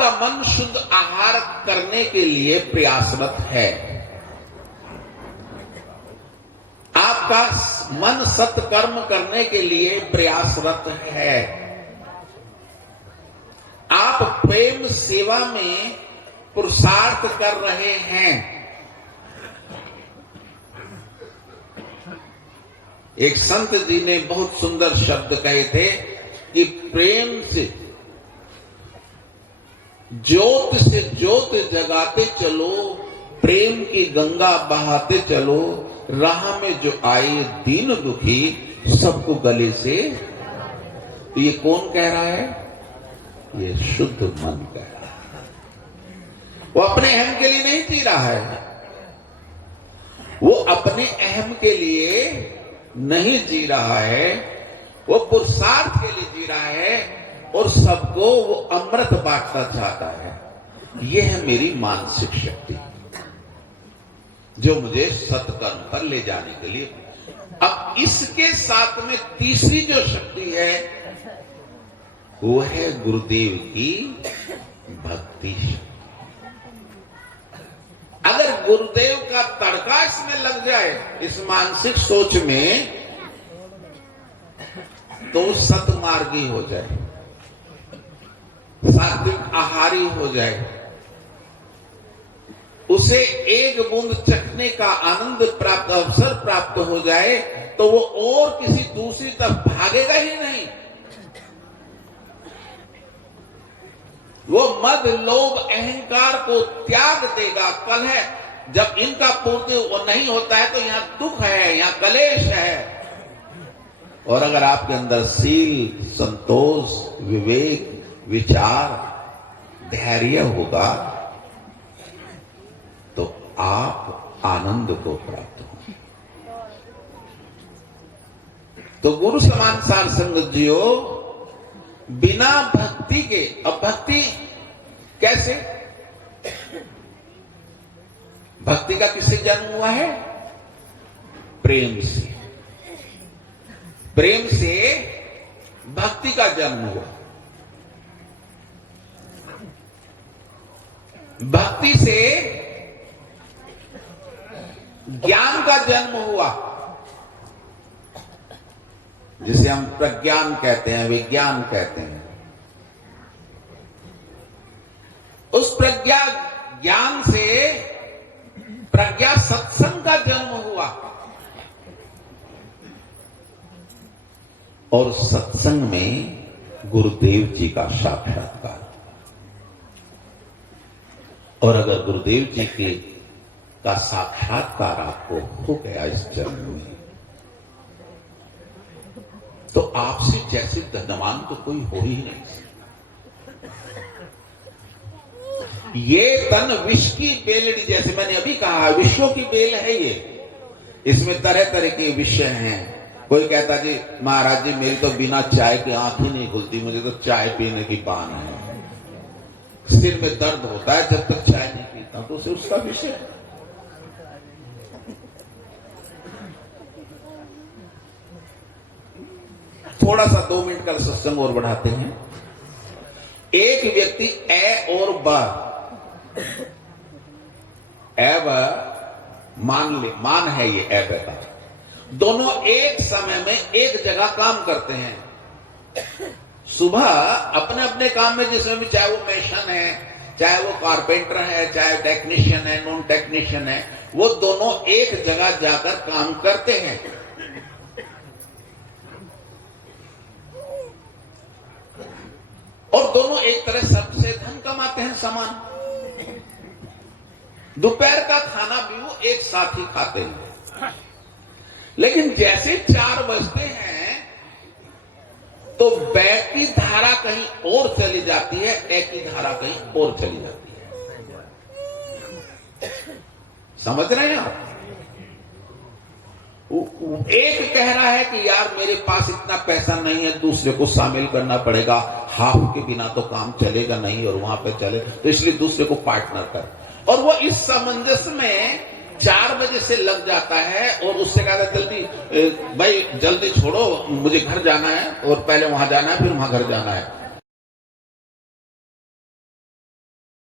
आपका मन शुद्ध आहार करने के लिए प्रयासरत है, आपका मन सत्कर्म करने के लिए प्रयासरत है, आप प्रेम सेवा में पुरुषार्थ कर रहे हैं। एक संत जी ने बहुत सुंदर शब्द कहे थे कि प्रेम से ज्योत जगाते चलो, प्रेम की गंगा बहाते चलो, राह में जो आए दीन दुखी सबको गले से। ये कौन कह रहा है? ये शुद्ध मन कह रहा है। वो अपने अहम के लिए नहीं जी रहा है, वो अपने अहम के लिए नहीं जी रहा है, वो पुरुषार्थ के लिए जी रहा है और सबको वो अमृत बांटना चाहता है। यह है मेरी मानसिक शक्ति जो मुझे सत्कर्म पर ले जाने के लिए। अब इसके साथ में तीसरी जो शक्ति है वो है गुरुदेव की भक्ति। अगर गुरुदेव का तड़का इसमें लग जाए, इस मानसिक सोच में, तो सतमार्गी हो जाए, सात्विक आहारी हो जाए, उसे एक बूंद चखने का आनंद प्राप्त, अवसर प्राप्त हो जाए, तो वो और किसी दूसरी तरफ भागेगा ही नहीं। वो मद लोभ अहंकार को त्याग देगा। कल है जब इनका पूर्ति वो नहीं होता है तो यहां दुख है, यहां कलेश है। और अगर आपके अंदर सील, संतोष, विवेक, विचार, धैर्य होगा तो आप आनंद को प्राप्त होंगे। तो गुरु समान सार संगत जियो, बिना भक्ति के, अब भक्ति कैसे? भक्ति का किससे जन्म हुआ है? प्रेम से। प्रेम से भक्ति का जन्म हुआ। भक्ति से ज्ञान का जन्म हुआ, जिसे हम प्रज्ञान कहते हैं, विज्ञान कहते हैं। उस प्रज्ञा ज्ञान से प्रज्ञा सत्संग का जन्म हुआ, और सत्संग में गुरुदेव जी का साक्षात्कार। और अगर गुरुदेव जी के का साक्षात्कार आपको हो गया इस जन्म में, तो आपसे जैसे धनवान तो कोई हो ही नहीं सकता। ये तन विष की बेलड़ी, जैसे मैंने अभी कहा, विषयों की बेल है ये। इसमें तरह तरह के विषय हैं। कोई कहता जी महाराज जी मेरी तो बिना चाय की आंख ही नहीं खुलती, मुझे तो चाय पीने की बान है। सिर में दर्द होता है जब तक चाय नहीं पीता, तो उसे उसका विषय। थोड़ा सा 2 मिनट का सत्संग और बढ़ाते हैं। एक व्यक्ति ए और ब, ए ब मान है ये ए ब का, दोनों एक समय में एक जगह काम करते हैं। सुबह अपने अपने काम में, जिसमें भी, चाहे वो मेसन है, चाहे वो कारपेंटर है, चाहे टेक्नीशियन है, नॉन टेक्नीशियन है, वो दोनों एक जगह जाकर काम करते हैं। और दोनों एक तरह सबसे धन कमाते हैं समान। दोपहर का खाना भी वो एक साथ ही खाते हैं। लेकिन जैसे 4 बजते हैं तो बै की धारा कहीं और चली जाती है, ए की धारा कहीं और चली जाती है। समझ रहे हैं आप? एक कह रहा है कि यार मेरे पास इतना पैसा नहीं है, दूसरे को शामिल करना पड़ेगा, हाफ के बिना तो काम चलेगा नहीं, और वहां पे चले तो इसलिए दूसरे को पार्टनर कर। और वो इस सामंजस्य में 4 बजे से लग जाता है और उससे कहता है जल्दी भाई जल्दी छोड़ो, मुझे घर जाना है और पहले वहां जाना है फिर वहां घर जाना है।